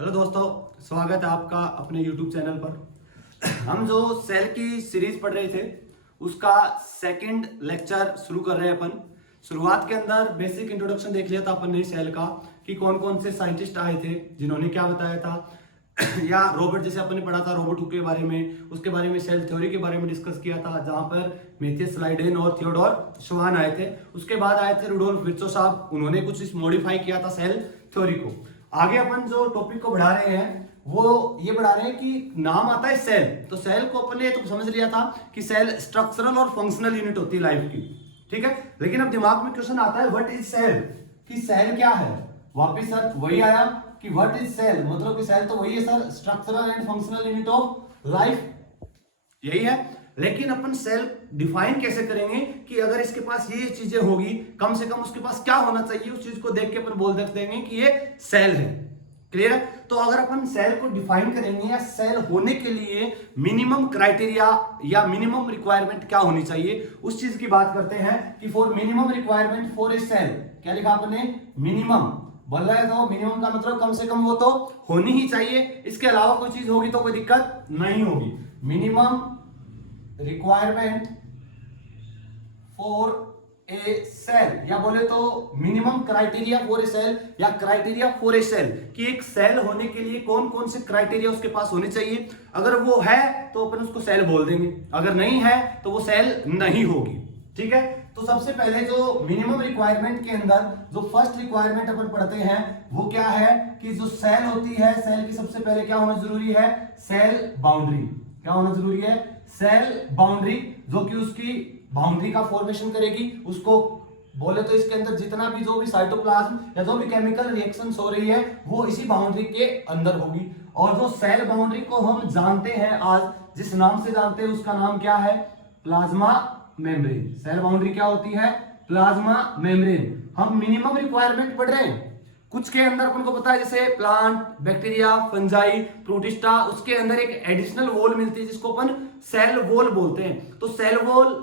Hello दोस्तों, स्वागत है आपका अपने YouTube चैनल पर। हम जो सेल की सीरीज पढ़ रहे थे उसका सेकंड लेक्चर शुरू कर रहे हैं अपन। शुरुआत के अंदर बेसिक इंट्रोडक्शन देख लिया था अपन ने सेल का कि कौन कौन से साइंटिस्ट आए थे जिन्होंने क्या बताया था या रॉबर्ट जैसे अपन ने पढ़ा था रॉबर्ट हुक के बारे में, उसके बारे में सेल थ्योरी के बारे में डिस्कस किया था जहां पर मैथियस लाइडेन और थियोडोर श्वान आए थे। उसके बाद आए थे रुडोल्फ विर्चो साहब, उन्होंने कुछ मॉडिफाई किया था सेल थ्योरी को। आगे अपन जो टॉपिक को बढ़ा रहे हैं वो ये बढ़ा रहे हैं कि नाम आता है सेल। तो सेल को अपन ने तो समझ लिया था कि सेल स्ट्रक्चरल और फंक्शनल यूनिट होती है लाइफ की, ठीक है। लेकिन अब दिमाग में क्वेश्चन आता है व्हाट इज सेल, कि सेल क्या है। वापिस सर वही आया कि व्हाट इज सेल, मतलब कि सेल तो वही है sir, structural and functional unit of life, यही है। लेकिन अपन सेल डिफाइन कैसे करेंगे कि अगर इसके पास ये चीजें होगी, कम से कम उसके पास क्या होना चाहिए, उस चीज को देख के अपन बोल देंगे कि ये सेल है। क्लियर है। तो अगर अपन सेल को डिफाइन करेंगे या सेल होने के लिए मिनिमम क्राइटेरिया या मिनिमम रिक्वायरमेंट क्या होनी चाहिए, उस चीज की बात करते हैं कि for minimum requirement for a cell, क्या लिखा आपने, मिनिमम बोल रहा है। तो मिनिमम का मतलब कम से कम वो तो होनी ही चाहिए, इसके अलावा कोई चीज होगी तो कोई दिक्कत नहीं होगी। Minimum requirement for a cell, या बोले तो minimum criteria for a cell या क्राइटेरिया फॉर ए सेल, कि एक सेल होने के लिए कौन कौन से क्राइटेरिया उसके पास होने चाहिए। अगर वो है तो अपन उसको सेल बोल देंगे, अगर नहीं है तो वो सेल नहीं होगी, ठीक है। तो सबसे पहले जो मिनिमम रिक्वायरमेंट के अंदर जो फर्स्ट रिक्वायरमेंट अपन पढ़ते हैं वो क्या है कि जो सेल होती है, सेल की सबसे पहले क्या होना जरूरी है, सेल बाउंड्री। क्या होना जरूरी है, सेल बाउंड्री, जो कि उसकी बाउंड्री का फॉर्मेशन करेगी। उसको बोले तो इसके अंदर जितना भी जो भी साइटोप्लाज्म या जो भी केमिकल रिएक्शंस हो रही है वो इसी बाउंड्री के अंदर होगी। और जो सेल बाउंड्री को हम जानते हैं आज, जिस नाम से जानते हैं उसका नाम क्या है, प्लाज्मा मेम्ब्रेन। सेल बाउंड्री क्या होती है, प्लाज्मा मेम्ब्रेन। हम मिनिमम रिक्वायरमेंट पढ़ रहे हैं, कुछ के अंदर अपन को पता है जैसे प्लांट, बैक्टीरिया, फंजाई, प्रोटिस्टा, उसके अंदर एक एडिशनल वॉल मिलती है जिसको अपन सेल वॉल बोलते हैं। तो सेल वॉल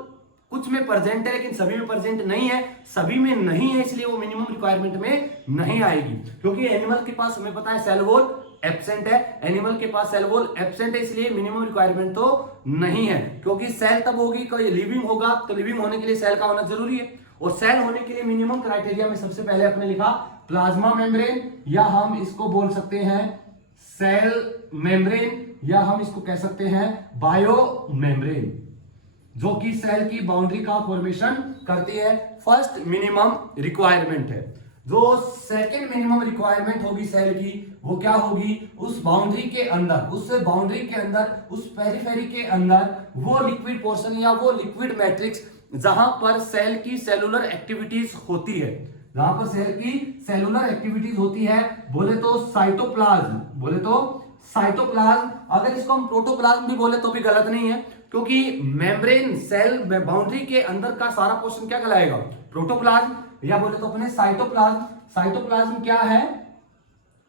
कुछ में प्रेजेंट है लेकिन सभी में प्रेजेंट नहीं है, सभी में नहीं है इसलिए वो मिनिमम रिक्वायरमेंट में नहीं आएगी। क्योंकि एनिमल के पास हमें पता है सेल वॉल एब्सेंट है, एनिमल के पास सेल वॉल एब्सेंट है, इसलिए मिनिमम रिक्वायरमेंट तो नहीं है। क्योंकि सेल तब होगी कोई लिविंग होगा, तो लिविंग होने के लिए सेल का होना जरूरी है। और सेल होने के लिए मिनिमम क्राइटेरिया में सबसे पहले अपने लिखा प्लाज्मा मेम्ब्रेन, या हम इसको बोल सकते हैं सेल मेम्ब्रेन, या हम इसको कह सकते हैं बायो मेम्ब्रेन, जो कि सेल की बाउंड्री का फॉर्मेशन करती है। फर्स्ट मिनिमम रिक्वायरमेंट है। जो सेकंड मिनिमम रिक्वायरमेंट होगी सेल की वो क्या होगी, उस बाउंड्री के अंदर, उस बाउंड्री के अंदर, उस पेरिफेरी के अंदर वो लिक्विड पोर्शन या वो लिक्विड मैट्रिक्स जहां पर सेल की सेलुलर एक्टिविटीज होती है, जहां पर सेल की सेलुलर एक्टिविटीज होती है, बोले तो साइटोप्लाज्म, बोले तो साइटोप्लाज्म। अगर इसको हम प्रोटोप्लाज्म भी बोले तो भी गलत नहीं है, क्योंकि मेम्ब्रेन सेल में बाउंड्री के अंदर का सारा पोर्शन क्या कहलाएगा, प्रोटोप्लाज्म, या बोले तो अपने साइटोप्लाज्म। साइटोप्लाज्म क्या है,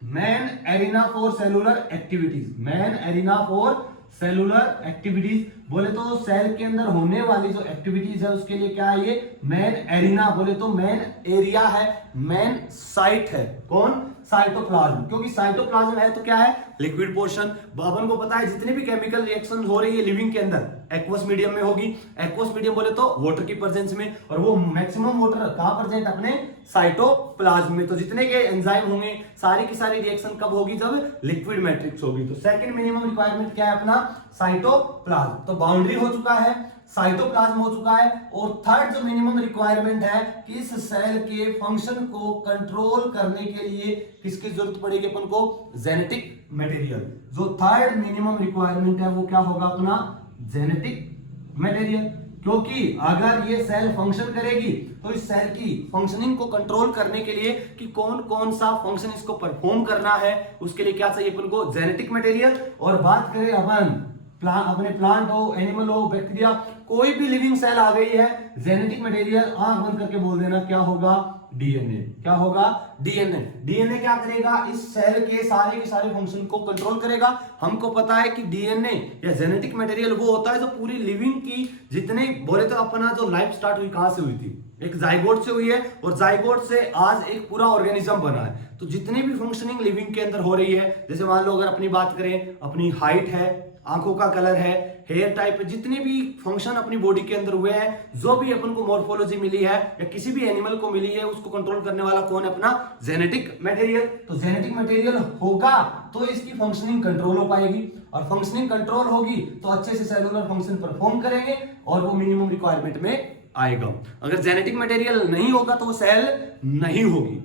main arena for cellular activities, main arena for cellular activities. बोले तो सेल के अंदर होने वाली जो एक्टिविटीज है उसके लिए क्या है, ये मेन एरिना, बोले तो मेन एरिया है, मेन साइट है। कौन, साइटोप्लाज्म। क्योंकि साइटोप्लाज्म है तो क्या है, लिक्विड पोर्शन। अपन को पता है जितनी भी केमिकल रिएक्शन हो रही है लिविंग के अंदर एक्वस मीडियम में होगी। एक्वस मीडियम बोले तो वाटर की प्रेजेंस में, और वो मैक्सिमम वाटर कहां प्रेजेंट, अपने साइटोप्लाज्म में। तो जितने के एंजाइम होंगे सारी की सारी रिएक्शन कब होगी, जब लिक्विड मैट्रिक्स होगी। तो सेकंड मिनिमम रिक्वायरमेंट क्या है अपना, साइटोप्लाज्म। तो बाउंड्री हो चुका है, साइटोप्लाज्म हो चुका है। और थर्ड जो मिनिमम रिक्वायरमेंट है कि इस सेल के फंक्शन को कंट्रोल करने के लिए किसकी जरूरत पड़ेगी अपन को, जेनेटिक मटेरियल। जो थर्ड मिनिमम रिक्वायरमेंट है वो क्या होगा अपना, जेनेटिक मटेरियल। क्योंकि अगर ये सेल फंक्शन करेगी तो इस सेल की फंक्शनिंग को कंट्रोल करने के लिए कि कौन कौन सा फंक्शन इसको परफॉर्म करना है, उसके लिए क्या चाहिए अपन को, जेनेटिक मटेरियल। और बात करें अपन अपने प्लांट हो, एनिमल हो, बैक्टीरिया, कोई भी लिविंग सेल आ गई है, जेनेटिक मटेरियल आंख बंद करके बोल देना क्या होगा, डीएनए। क्या होगा, डीएनए। डीएनए क्या करेगा, इस सेल के सारे फंक्शन को कंट्रोल करेगा। हमको पता है कि डीएनए या जेनेटिक मटेरियल वो होता है जो पूरी लिविंग की जितने, बोले तो अपना जो लाइफ स्टार्ट हुई कहां से हुई थी, एक जाइगोट से हुई है और जाइगोट से आज एक पूरा ऑर्गेनिज्म बना है। तो जितनी भी फंक्शनिंग लिविंग के अंदर हो रही है, जैसे मान लो अगर अपनी बात करें, अपनी हाइट है, आंखों का कलर है, हेयर टाइप, जितने भी फंक्शन अपनी बॉडी के अंदर हुए हैं, जो भी अपन को मॉर्फोलॉजी मिली है या किसी भी एनिमल को मिली है, उसको कंट्रोल करने वाला कौन है? अपना जेनेटिक मटेरियल। तो जेनेटिक मटेरियल होगा तो इसकी फंक्शनिंग कंट्रोल हो पाएगी, और फंक्शनिंग कंट्रोल होगी तो अच्छे से सेलुलर फंक्शन परफॉर्म करेंगे और वो मिनिमम रिक्वायरमेंट में आएगा। अगर जेनेटिक मटेरियल नहीं होगा तो वो सेल नहीं होगी।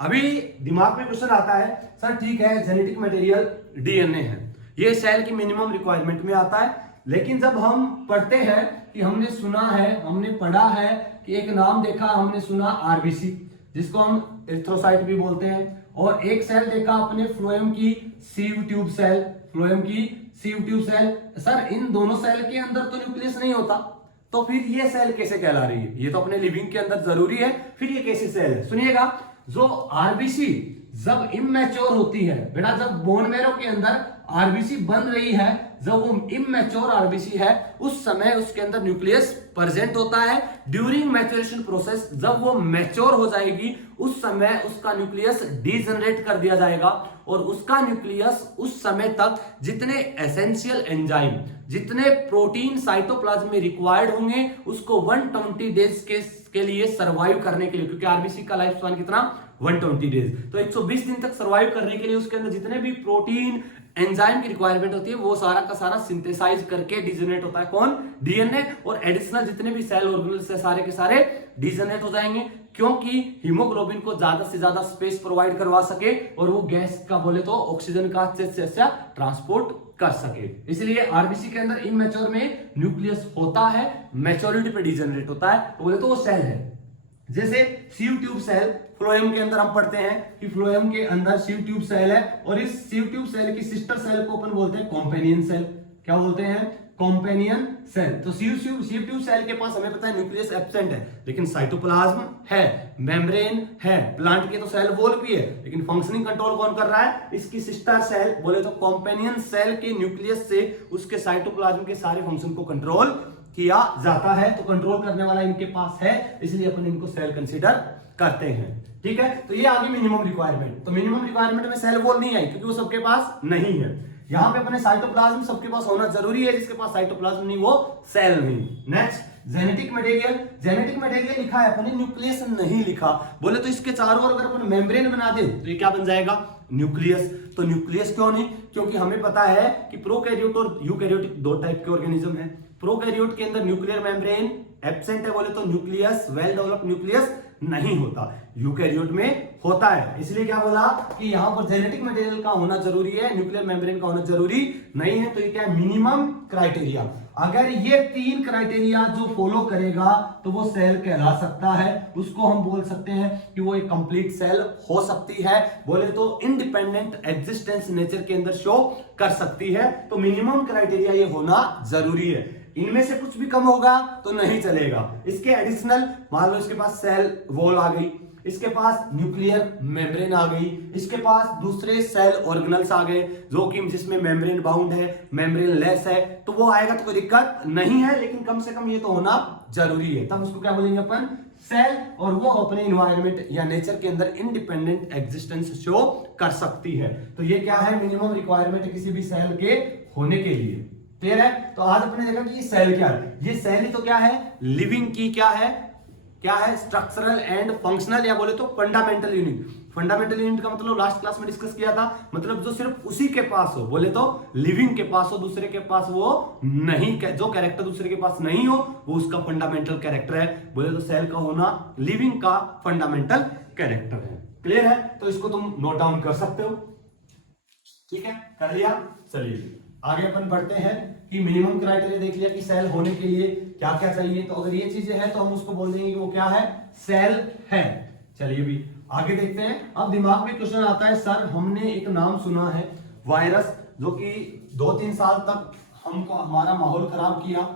अभी दिमाग में क्वेश्चन आता है, सर ठीक है जेनेटिक मटेरियल डीएनए है, ये सेल की मिनिमम रिक्वायरमेंट में आता है, लेकिन जब हम पढ़ते हैं कि हमने सुना है, हमने पढ़ा है कि एक नाम देखा, हमने सुना आरबीसी, जिसको हम एरिथ्रोसाइट भी बोलते हैं, और एक सेल देखा अपने फ्लोएम की सीव ट्यूब सेल, फ्लोएम की सीव ट्यूब सेल। सर इन दोनों सेल के अंदर तो न्यूक्लियस नहीं होता, तो फिर ये सेल कैसे कहला रही है? ये तो अपने लिविंग के अंदर जरूरी है, फिर ये कैसी सेल है? सुनिएगा, जो आरबीसी जब इमैच्योर होती है बेटा, जब बोन मैरो के अंदर आरबीसी बन रही है, जब वो इमैच्योर आरबीसी है, उस समय उसके अंदर न्यूक्लियस प्रेजेंट होता है। ड्यूरिंग मैच्योरेशन प्रोसेस, जब वो मैच्योर हो जाएगी, उस समय उसका न्यूक्लियस डीजनरेट कर दिया जाएगा, और उसका न्यूक्लियस उस समय तक जितने एसेंशियल एंजाइम, जितने प्रोटीन साइटोप्लाज्म में रिक्वायर्ड होंगे, उसको 120 डेज के लिए सर्वाइव करने के लिए, क्योंकि आरबीसी का लाइफ स्पैन कितना? 120 डेज। तो 120 दिन तक सर्वाइव करने के लिए उसके अंदर जितने भी प्रोटीन एंजाइम की रिक्वायरमेंट होती है, वो सारा का सारा सिंथेसाइज करके डिजनरेट होता है। कौन? डीएनए। और एडिशनल जितने भी सेल ऑर्गेनेल्स है, सारे के सारे डिजनरेट हो जाएंगे, क्योंकि हीमोग्लोबिन को ज्यादा से ज्यादा स्पेस प्रोवाइड करवा सके और वो गैस का बोले तो ऑक्सीजन का अच्छे से अच्छा ट्रांसपोर्ट कर सके। इसलिए आरबीसी के अंदर इमैच्योर में न्यूक्लियस होता है, मैच्योरिटी पे डिजनरेट होता है, तो बोले तो वो सेल है। जैसे सीव ट्यूब सेल, फ्लोएम के अंदर हम पढ़ते हैं कि फ्लोएम के अंदर सीव ट्यूब सेल है, और इस सीव ट्यूब सेल की सिस्टर सेल को अपन बोलते हैं कॉम्पेनियन सेल। क्या बोलते हैं? Companion cell. तो सीव ट्यूब सेल के पास हमें पता है न्यूक्लियस एब्सेंट है, लेकिन साइटोप्लाज्म है, मेम्ब्रेन है, प्लांट की तो सेल वॉल भी है, लेकिन फंक्शनिंग कंट्रोल कौन कर रहा है? इसकी सिस्टर सेल, बोले तो कॉम्पेनियन सेल के न्यूक्लियस से उसके साइटोप्लाज्म के सारे फंक्शन को कंट्रोल किया जाता है। तो कंट्रोल करने वाला इनके पास है, इसलिए अपन इनको सेल कंसीडर करते हैं। ठीक है, तो ये आ गई मिनिमम रिक्वायरमेंट। तो मिनिमम रिक्वायरमेंट में सेल वॉल नहीं आई, क्योंकि वो सबके पास नहीं है। यहां पे अपने साइटोप्लाज्म सबके पास होना जरूरी है, जिसके पास साइटोप्लाज्म नहीं वो सेल नहीं। Next genetic material. Genetic material लिखा है अपने, न्यूक्लियस नहीं लिखा। बोले तो इसके चारों ओर अगर अपन मेम्ब्रेन बना दे तो ये क्या बन जाएगा? न्यूक्लियस। तो न्यूक्लियस क्यों नहीं? क्योंकि हमें पता है कि प्रोकैरियोट और यूकैरियोटिक दो टाइप के ऑर्गेनिज्म है। प्रोकैरियोट के अंदर न्यूक्लियर मेम्ब्रेन एब्सेंट है, बोले तो न्यूक्लियस, वेल डेवलप्ड न्यूक्लियस नहीं होता, यूकैरियोट में होता है। इसलिए क्या बोला कि यहां पर जेनेटिक मटेरियल का होना जरूरी है, न्यूक्लियर मेम्ब्रेन का होना जरूरी नहीं है। तो ये क्या है? Minimum criteria. अगर ये 3 क्राइटेरिया जो फॉलो करेगा तो वो सेल कहला सकता है। उसको हम बोल सकते हैं कि वो एक कंप्लीट सेल हो सकती है, बोले तो इंडिपेंडेंट एग्जिस्टेंस नेचर के अंदर शो कर सकती है। तो मिनिमम क्राइटेरिया ये होना जरूरी है। इनमें से कुछ भी कम होगा तो नहीं चलेगा। इसके एडिशनल मान लो इसके पास सेल वॉल आ गई, इसके पास न्यूक्लियर मेम्ब्रेन आ गई, इसके पास दूसरे सेल ऑर्गेनल्स आ गए जो कि जिसमें मेम्ब्रेन बाउंड है, मेम्ब्रेन लेस है, तो वो आएगा तो कोई दिक्कत नहीं है, लेकिन कम से कम ये तो होना जरूरी है। तब उसको क्या बोलेंगे अपन? सेल। और वो अपने इन्वायरमेंट या नेचर के अंदर इंडिपेंडेंट एग्जिस्टेंस शो कर सकती है। तो ये क्या है? मिनिमम रिक्वायरमेंट किसी भी सेल के होने के लिए। क्लियर है? तो आज अपने देखा कि ये सेल क्या है। ये सेल ही तो क्या है? लिविंग की क्या है? क्या है? स्ट्रक्चरल एंड फंक्शनल, या बोले तो फंडामेंटल यूनिट। फंडामेंटल यूनिट का मतलब लास्ट क्लास में डिस्कस किया था, मतलब जो सिर्फ उसी के पास हो, बोले तो लिविंग के पास हो, दूसरे के पास वो नहीं, जो कैरेक्टर दूसरे के पास नहीं हो वो उसका फंडामेंटल कैरेक्टर है। बोले तो सेल का होना लिविंग का फंडामेंटल कैरेक्टर है। क्लियर है? तो इसको तुम नोट डाउन कर सकते हो। ठीक है, कर लिया। चलिए आगे अपन बढ़ते हैं कि मिनिमम क्राइटेरिया देख लिया कि सेल होने के लिए क्या क्या चाहिए। तो अगर ये चीजें हैं तो हम उसको बोल देंगे कि वो क्या है? सेल है। चलिए भी आगे देखते हैं। अब दिमाग में क्वेश्चन आता है, सर हमने एक नाम सुना है वायरस, जो कि 2-3 साल तक हमको हमारा माहौल खराब किया,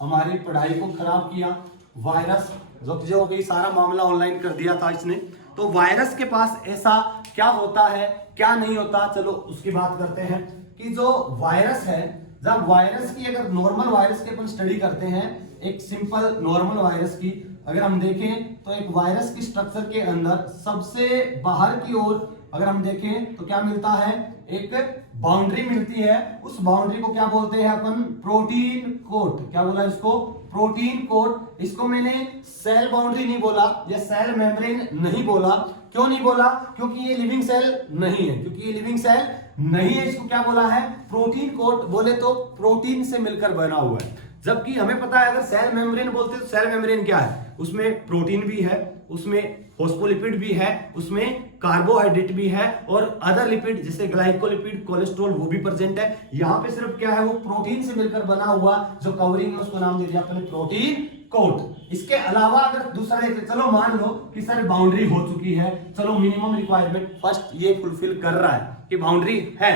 हमारी पढ़ाई को खराब किया। वायरस जो कि सारा मामला ऑनलाइन कर दिया था इसने। तो वायरस के पास ऐसा क्या होता है, क्या नहीं होता, चलो उसकी बात करते हैं। कि जो वायरस है, जब वायरस की अगर नॉर्मल वायरस की अपन स्टडी करते हैं, एक सिंपल नॉर्मल वायरस की, अगर हम देखें तो एक वायरस की स्ट्रक्चर के अंदर सबसे बाहर की ओर अगर हम देखें तो क्या मिलता है, एक बाउंड्री मिलती है। उस बाउंड्री को क्या बोलते हैं अपन, प्रोटीन कोट। क्या बोला इसको, प्रोटीन कोट। इसको मैंने सेल बाउंड्री नहीं बोला या सेल मेम्ब्रेन नहीं बोला। क्यों नहीं बोला, क्योंकि ये लिविंग सेल नहीं है, क्योंकि ये लिविंग सेल नहीं है। इसको क्या बोला है, प्रोटीन कोट। बोले तो प्रोटीन से मिलकर बना हुआ है। जबकि हमें पता है अगर सेल मेम्ब्रेन बोलते तो सेल मेम्ब्रेन क्या है, उसमें प्रोटीन भी है, उसमें फॉस्फोलिपिड भी है, उसमें कार्बोहाइड्रेट भी है और अदर लिपिड जैसे ग्लाइकोलिपिड, कोलेस्ट्रॉल वो भी प्रेजेंट है। यहाँ पे सिर्फ क्या है, वो प्रोटीन से मिलकर बना हुआ जो कवरिंग है उसको नाम दे दिया अपने प्रोटीन कोट। इसके अलावा अगर दूसरा देखें, चलो मान लो कि सर बाउंड्री हो चुकी है, चलो मिनिमम रिक्वायरमेंट फर्स्ट ये फुलफिल कर रहा है कि बाउंड्री है।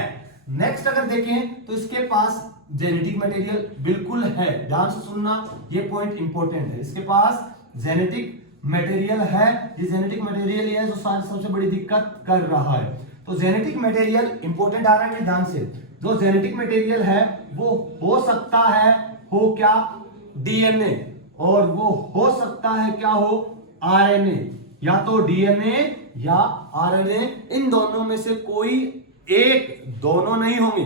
नेक्स्ट अगर देखें तो इसके पास जेनेटिक मटेरियल बिल्कुल है, ध्यान से सुनना, ये पॉइंट इंपॉर्टेंट है। इसके पास जेनेटिक मटेरियल है, ये जेनेटिक मटेरियल है जो सबसे बड़ी दिक्कत कर रहा है। तो जेनेटिक मटेरियल इंपॉर्टेंट आ रहा है, ध्यान से। जो जेनेटिक मटेरियल है वो हो सकता है हो क्या, डीएनए, और वो हो सकता है क्या हो, आरएनए। या तो डीएनए या आरएनए, इन दोनों में से कोई एक, दोनों नहीं होंगे।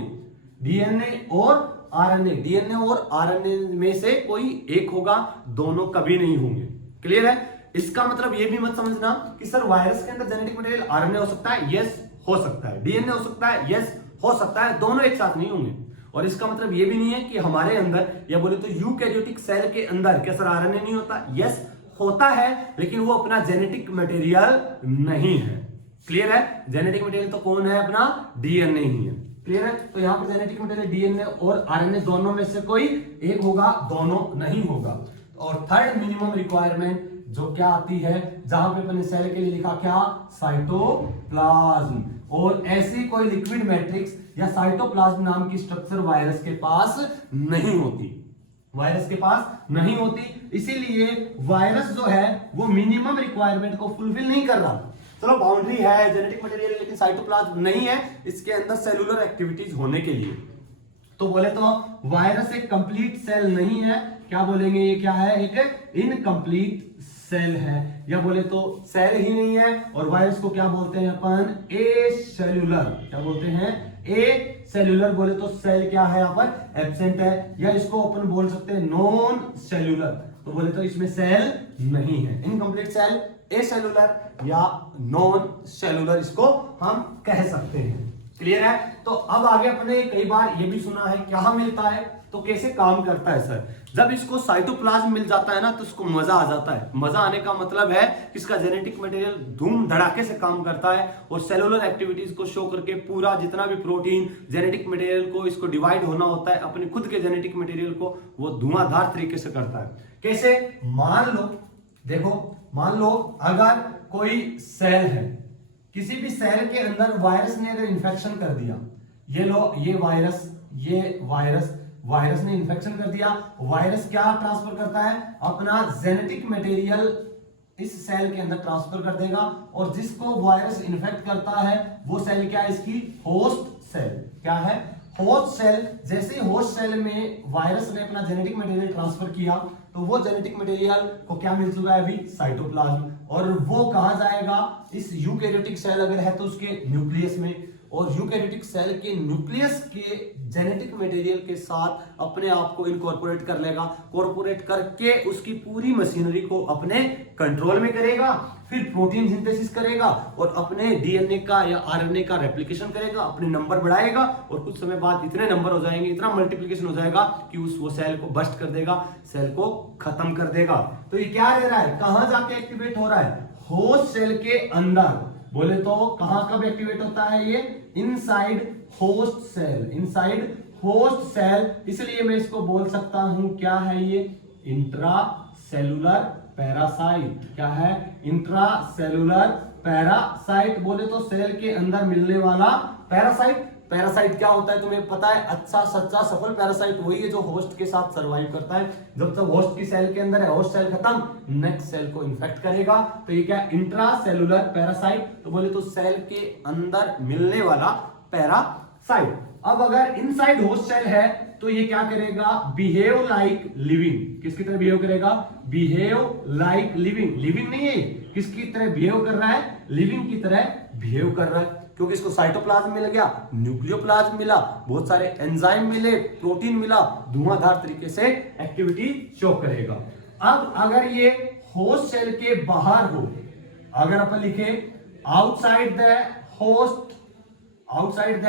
डीएनए और आरएनए, डीएनए और आरएनए में से कोई एक होगा, दोनों कभी नहीं होंगे। क्लियर है। इसका मतलब ये भी मत समझना कि सर वायरस के अंदर जेनेटिक मटेरियल आरएनए हो सकता है, यस हो सकता है, डीएनए हो सकता है, यस हो सकता है, दोनों एक साथ नहीं होंगे। और इसका मतलब ये भी नहीं है कि हमारे अंदर या बोले तो यूकैरियोटिक सेल के अंदर क्या सर आरएनए नहीं होता, यस होता है, लेकिन वो अपना जेनेटिक मटेरियल नहीं है। क्लियर है। जेनेटिक मटेरियल तो कौन है, अपना डीएनए ही है। क्लियर है। तो यहाँ पर जेनेटिक मटेरियल डीएनए और आरएनए दोनों में से कोई एक होगा, दोनों नहीं होगा। और थर्ड मिनिमम रिक्वायरमेंट जो क्या आती है, जहां पे अपने सेल के लिए लिखा क्या, साइटोप्लाज्म। और ऐसी कोई लिक्विड मैट्रिक्स या साइटोप्लाज्म नाम की स्ट्रक्चर वायरस के पास नहीं होती, वायरस के पास नहीं होती। इसीलिए वायरस जो है वो मिनिमम रिक्वायरमेंट को फुलफिल नहीं कर रहा। चलो बाउंड्री है, जेनेटिक मटेरियल, लेकिन साइटोप्लाज्म नहीं है इसके अंदर सेलुलर एक्टिविटीज होने के लिए। तो बोले तो वायरस एक कंप्लीट सेल नहीं है, क्या बोलेंगे, ये क्या है, एक इनकम्प्लीट सेल है, या बोले तो सेल ही नहीं है। और वायरस को क्या बोलते हैं अपन, ए सेलुलर। क्या बोलते हैं, ए सेलुलर। बोले तो सेल क्या है यहाँ पर, एब्सेंट है, या इसको अपन बोल सकते हैं नॉन सेलुलर। तो बोले तो इसमें सेल नहीं है, इनकम्प्लीट सेल, ए सेलुलर या नॉन सेलुलर इसको हम कह सकते हैं। क्लियर है। तो अब आगे अपने कई बार ये भी सुना है क्या मिलता है, तो कैसे काम करता है सर। जब इसको साइटोप्लाज्म मिल जाता है ना तो इसको मजा आ जाता है। मजा आने का मतलब है कि इसका जेनेटिक मटेरियल धूम धड़ाके से काम करता है और सेलुलर एक्टिविटीज को शो करके पूरा जितना भी प्रोटीन जेनेटिक मटेरियल को इसको डिवाइड होना होता है अपने खुद के जेनेटिक मटेरियल को, वो धुआंधार तरीके से करता है। कैसे, मान लो, देखो मान लो अगर कोई सेल है, किसी भी सेल के अंदर वायरस ने अगर इन्फेक्शन कर दिया, ये लो ये वायरस ने इन्फेक्शन कर दिया। वायरस क्या ट्रांसफर करता है, अपना जेनेटिक मटेरियल इस सेल के अंदर ट्रांसफर कर देगा, और जिसको वायरस इन्फेक्ट करता है वो सेल क्या है, इसकी होस्ट सेल। क्या है, होस्ट सेल। जैसे ही होस्ट सेल में वायरस ने अपना जेनेटिक मटेरियल ट्रांसफर किया तो वो जेनेटिक मटेरियल को क्या मिल चुका है अभी, साइटोप्लाज्म। और वो कहां जाएगा, इस यूकैरियोटिक सेल अगर है तो उसके न्यूक्लियस में, और यूकैरियोटिक सेल के न्यूक्लियस के जेनेटिक मटेरियल के साथ अपने आप को इनकॉर्पोरेट कर लेगा। कॉर्पोरेट करके उसकी पूरी मशीनरी को अपने कंट्रोल में करेगा, फिर प्रोटीन सिंथेसिस करेगा और अपने डीएनए का या आरएनए का रेप्लिकेशन करेगा, अपने नंबर बढ़ाएगा, और कुछ समय बाद इतने नंबर हो जाएंगे, इतना मल्टीप्लिकेशन हो जाएगा कि वो सेल को बस्ट कर देगा, सेल को खत्म कर देगा। तो ये क्या रह रहा है, कहां जाके एक्टिवेट हो रहा है, होस्ट सेल के अंदर। बोले तो कहां कब एक्टिवेट होता है ये, inside host cell, inside host cell. इसलिए मैं इसको बोल सकता हूं क्या है ये, इंट्रा सेलुलर पैरासाइट। क्या है, इंट्रा सेलुलर पैरासाइट। बोले तो सेल के अंदर मिलने वाला पैरासाइट। पैरासाइट क्या होता है तुम्हें पता है, अच्छा सच्चा सफल पैरासाइट वही है जो होस्ट के साथ सरवाइव करता है। जब तक होस्ट की सेल के अंदर है, होस्ट सेल खत्म, नेक्स्ट सेल को इन्फेक्ट करेगा। तो ये क्या, इंट्रा सेलुलर पैरासाइट। तो बोले तो सेल के अंदर मिलने वाला पैरासाइट। अब अगर इनसाइड होस्ट सेल है तो ये क्या करेगा, बिहेव लाइक लिविंग। किसकी तरह बिहेव करेगा, बिहेव लाइक लिविंग। लिविंग नहीं है, किसकी तरह बिहेव कर रहा है, लिविंग की तरह बिहेव कर रहा है, क्योंकि इसको साइटोप्लाज्म मिल गया, न्यूक्लियोप्लाज्म मिला, बहुत सारे एंजाइम मिले, प्रोटीन मिला, धुआंधार तरीके से एक्टिविटी शो करेगा। अब अगर ये होस्ट सेल के बाहर हो, अगर अपन लिखे outside the host, outside the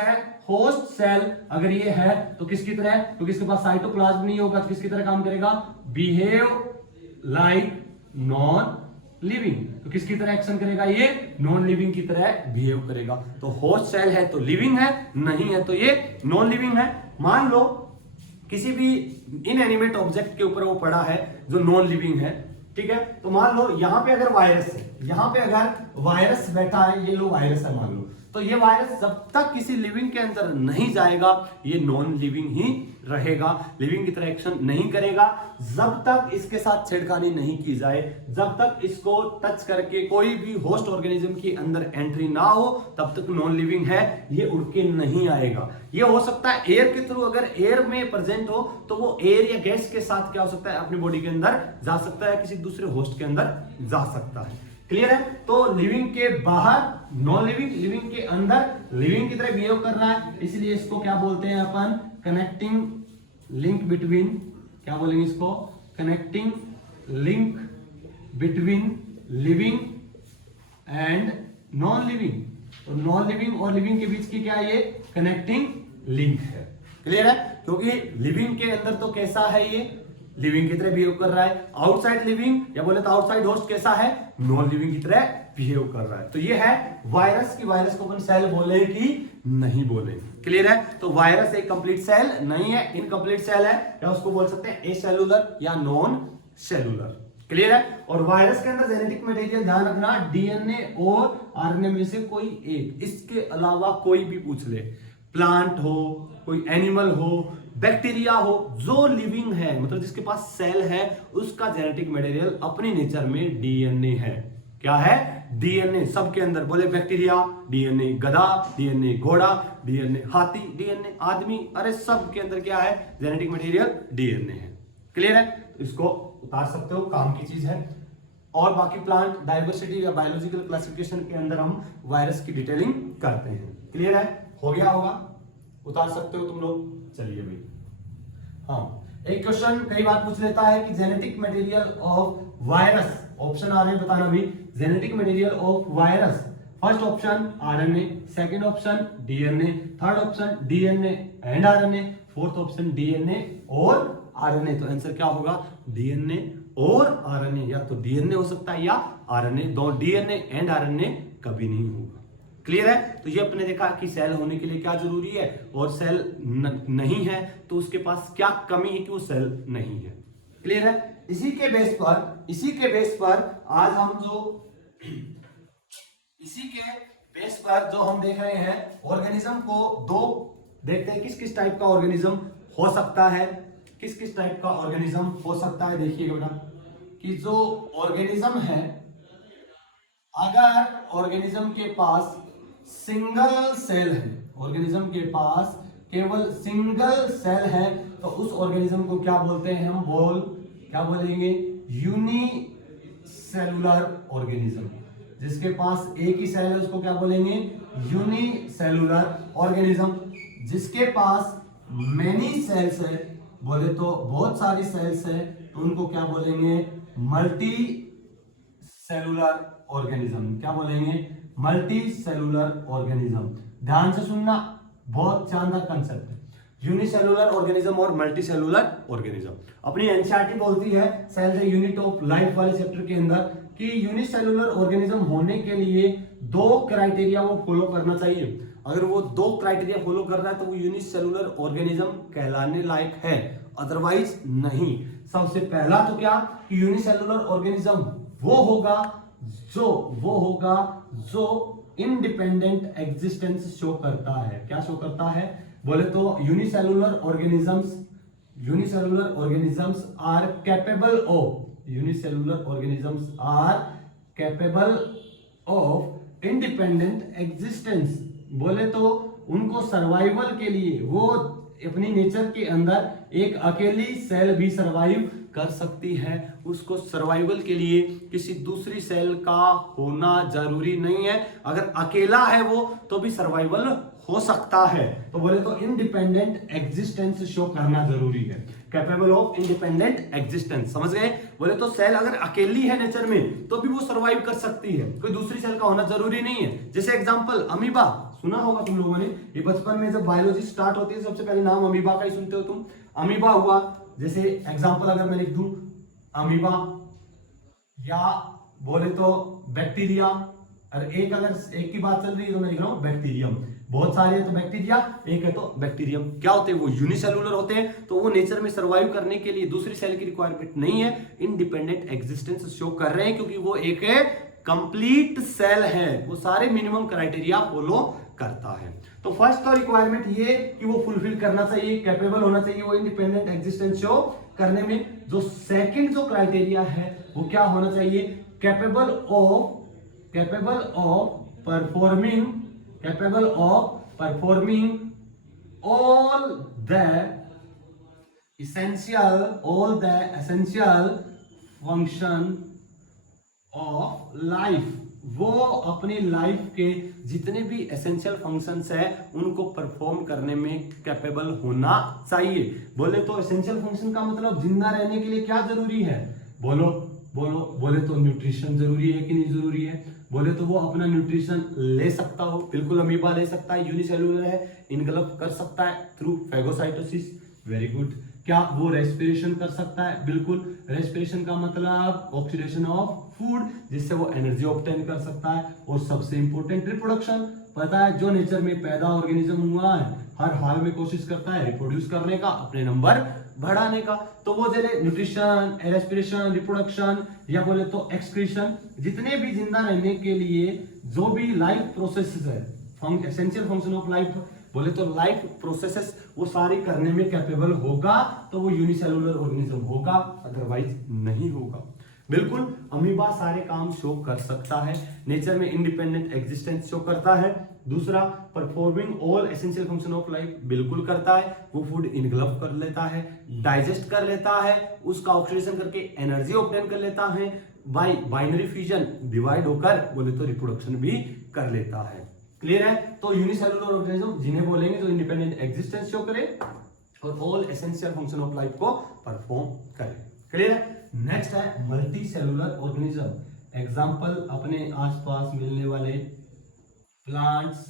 host cell अगर ये है तो किसकी तरह, क्योंकि इसके पास साइटोप्लाज्म नहीं होगा तो किसकी तरह काम करेगा, बिहेव लाइक नॉन लिविंग। तो किसकी तरह एक्शन करेगा, ये नॉन लिविंग की तरह बिहेव करेगा। तो होस्ट सेल है तो लिविंग है, नहीं है तो ये नॉन लिविंग है। मान लो किसी भी इनएनिमेट ऑब्जेक्ट के ऊपर वो पड़ा है जो नॉन लिविंग है, ठीक है। तो मान लो यहां पे अगर वायरस है, यहां पे अगर वायरस बैठा है, ये लो वायरस है मान लो, तो ये वायरस जब तक किसी लिविंग के अंदर नहीं जाएगा ये नॉन लिविंग ही रहेगा, लिविंग की तरह एक्शन नहीं करेगा जब तक इसके साथ छेड़खानी नहीं की जाए, जब तक इसको टच करके कोई भी होस्ट ऑर्गेनिज्म के अंदर एंट्री ना हो तब तक नॉन लिविंग है, ये उड़ के नहीं आएगा। ये हो सकता है एयर के थ्रू, अगर एयर में प्रेजेंट हो तो वो एयर या गैस के साथ क्या हो सकता है, अपनी बॉडी के अंदर जा सकता है, किसी दूसरे होस्ट के अंदर जा सकता है। क्लियर है। तो लिविंग के बाहर नॉन लिविंग, लिविंग के अंदर लिविंग की तरह बिहेव कर रहा है, इसलिए इसको क्या बोलते हैं अपन, कनेक्टिंग लिंक बिटवीन, क्या बोलेंगे इसको, connecting link between living and non living. तो नॉन लिविंग और लिविंग के बीच की क्या है, ये कनेक्टिंग लिंक है। क्लियर है, क्योंकि लिविंग के अंदर तो कैसा है, ये लिविंग की तरह बिहेव कर रहा है, आउटसाइड लिविंग या बोले तो आउटसाइड होस्ट कैसा है, नॉन लिविंग की तरह बिहेव कर रहा है। तो ये है वायरस की, वायरस को अपन सेल बोले कि नहीं बोले। क्लियर है। तो वायरस एक कंप्लीट सेल नहीं है, इनकंप्लीट सेल है, या उसको बोल सकते हैं एसेलुलर या नॉन सेलुलर। क्लियर है। और वायरस के अंदर जेनेटिक मटेरियल ध्यान रखना, डीएनए और आरएनए में से कोई एक, इसके अलावा कोई भी पूछ ले, प्लांट हो, कोई एनिमल हो, बैक्टीरिया हो, जो लिविंग है मतलब जिसके पास सेल है उसका जेनेटिक मटेरियल अपनी नेचर में डीएनए है। क्या है, डीएनए सबके अंदर। बोले बैक्टीरिया डीएनए गधा, डीएनए घोड़ा, डीएनए हाथी, डीएनए आदमी, अरे सब के अंदर क्या है, जेनेटिक मटेरियल डीएनए है। क्लियर है। तो इसको उतार सकते हो, काम की चीज है। और बाकी प्लांट डाइवर्सिटी या बायोलॉजिकल क्लासिफिकेशन के अंदर हम वायरस की डिटेलिंग करते हैं। क्लियर है, हो गया होगा, उतार सकते हो तुम लोग। चलिए भाई, हाँ एक क्वेश्चन कई बार पूछ लेता है कि genetic material of virus, option आ रहे हैं बताना भी, genetic material of virus, first option RNA, second option DNA, third option DNA and RNA, fourth option DNA और आरएनए। तो आंसर क्या होगा, डीएनए और आरएनए, या तो डीएनए हो सकता है या आरएनए, दो डीएनए एंड आरएनए कभी नहीं होगा। क्लियर है। तो ये अपने देखा कि सेल होने के लिए क्या जरूरी है, और सेल नहीं है तो उसके पास क्या कमी है कि वो सेल नहीं है। क्लियर है। इसी के बेस पर आज हम जो हम देख रहे हैं ऑर्गेनिज्म को दो देखते हैं, किस किस टाइप का ऑर्गेनिज्म हो सकता है, किस किस टाइप का ऑर्गेनिज्म हो सकता है। देखिएगा बेटा कि जो ऑर्गेनिज्म है, अगर ऑर्गेनिज्म के पास सिंगल सेल है, ऑर्गेनिज्म के पास केवल सिंगल सेल है, तो उस ऑर्गेनिज्म को क्या बोलते हैं हम, क्या बोलेंगे, यूनिसेलुलर ऑर्गेनिज्म। जिसके पास एक ही सेल है उसको क्या बोलेंगे, यूनिसेलुलर ऑर्गेनिज्म। जिसके पास मेनी सेल्स है, बोले तो बहुत सारी सेल्स है, तो उनको क्या बोलेंगे, मल्टी सेलुलर ऑर्गेनिज्म। क्या बोलेंगे, मल्टी सेलुलर ऑर्गेनिज्म। ध्यान से सुनना, बहुत शानदार कंसेप्ट है, यूनिसेलुलर ऑर्गेनिज्म और मल्टी सेलुलर ऑर्गेनिज्म। अपनी एनसीईआरटी बोलती है cell the unit of life वाले चैप्टर के अंदर कि यूनिसेलुलर ऑर्गेनिज्म होने के लिए दो क्राइटेरिया वो फॉलो करना चाहिए। अगर वो दो क्राइटेरिया फॉलो कर रहा है तो वो यूनिसेलुलर ऑर्गेनिज्म कहलाने लायक है, अदरवाइज नहीं। सबसे पहला तो क्या कि यूनिसेलुलर ऑर्गेनिज्म वो होगा जो इंडिपेंडेंट एग्जिस्टेंस शो करता है। क्या शो करता है, बोले तो unicellular organisms are capable of independent existence. बोले तो उनको सर्वाइवल के लिए वो अपनी नेचर के अंदर एक अकेली सेल भी सर्वाइव कर सकती है। उसको सर्वाइवल के लिए किसी दूसरी सेल का होना जरूरी नहीं है, अगर अकेला है वो तो भी सर्वाइवल हो सकता है। तो बोले तो इंडिपेंडेंट एग्जिस्टेंस शो करना जरूरी है, कैपेबल ऑफ इंडिपेंडेंट एग्जिस्टेंस, समझ गए। बोले तो सेल अगर अकेली है नेचर में तो भी वो सर्वाइव कर सकती है, कोई दूसरी सेल का होना जरूरी नहीं है। जैसे एग्जांपल अमीबा सुना होगा तुम लोगों ने, ये बचपन में जब बायोलॉजी स्टार्ट होती है सबसे पहले नाम अमीबा का ही सुनते हो तुम। अमीबा हुआ, जैसे एग्जांपल अगर मैं लिख दूं अमीबा, या बोले तो बैक्टीरिया, और एक की बात चल रही है तो मैं लिख रहा हूं बैक्टीरियम। बहुत सारे है तो बैक्टीरिया, एक है तो बैक्टीरियम। क्या होते हैं वो? यूनिसेलुलर होते हैं, तो वो नेचर में सर्वाइव करने के लिए दूसरी सेल की रिक्वायरमेंट नहीं है, इंडिपेंडेंट एग्जिस्टेंस शो कर रहे हैं क्योंकि वो एक कंप्लीट सेल है, वो सारे मिनिमम क्राइटेरिया फॉलो करता है। तो फर्स्ट तो रिक्वायरमेंट ये कि वो फुलफिल करना चाहिए, कैपेबल होना चाहिए वो इंडिपेंडेंट एग्जिस्टेंस शो करने में। जो सेकंड जो क्राइटेरिया है वो क्या होना चाहिए? Capable of performing all the essential function of life। वो अपनी लाइफ के जितने भी एसेंशियल फंक्शंस है उनको परफॉर्म करने में कैपेबल होना चाहिए। बोले तो एसेंशियल फंक्शन का मतलब जिंदा रहने के लिए क्या जरूरी है? बोले तो न्यूट्रिशन जरूरी है कि नहीं जरूरी है? बोले तो वो अपना न्यूट्रिशन ले सकता हो, बिल्कुल अमीबा ले सकता है, यूनिसेलुलर है, इनगल्फ कर सकता है थ्रू फैगोसाइटोसिस, वेरी गुड। क्या वो रेस्पिरेशन कर सकता है? बिल्कुल। रेस्पिरेशन का मतलब ऑक्सीडेशन ऑफ फूड, जिससे वो एनर्जी ऑब्टेन कर सकता है। और सबसे इंपॉर्टेंट रिप्रोडक्शन, पता है जो नेचर में पैदा ऑर्गेनिज्म हुआ है हर हाल में कोशिश करता है रिप्रोड्यूस करने का, अपने नंबर बढ़ाने का। तो वो जैसे न्यूट्रिशन, रेस्पिरेशन, रिप्रोडक्शन या बोले तो एक्सक्रीशन, जितने भी जिंदा रहने के लिए जो भी लाइफ प्रोसेसेस है, एसेंशियल फंक्शन ऑफ लाइफ, बोले तो लाइफ प्रोसेसेस वो सारी करने में कैपेबल होगा तो वो यूनिसेलुलर ऑर्गेनिज्म होगा, अदरवाइज नहीं होगा। बिल्कुल अमीबा सारे काम शो कर सकता है, नेचर में इंडिपेंडेंट एग्जिस्टेंस शो करता है। दूसरा, performing all essential function of life, बिल्कुल करता है। वो फूड इनगल्फ कर लेता है, डाइजेस्ट कर लेता है, उसका ऑक्सीडेशन करके एनर्जी ऑब्टेन कर लेता है, बाय बाइनरी फ्यूजन डिवाइड होकर बोले तो रिप्रोडक्शन भी कर लेता है। क्लियर है? तो यूनिसेलुलर ऑर्गेनिज्म जिन्हें बोलेंगे जो इंडिपेंडेंट एग्जिस्टेंस शो करे और all essential function of life को परफॉर्म करे। क्लियर है? नेक्स्ट है मल्टी सेलुलर ऑर्गेनिज्म। एग्जांपल अपने आसपास मिलने वाले प्लांट्स,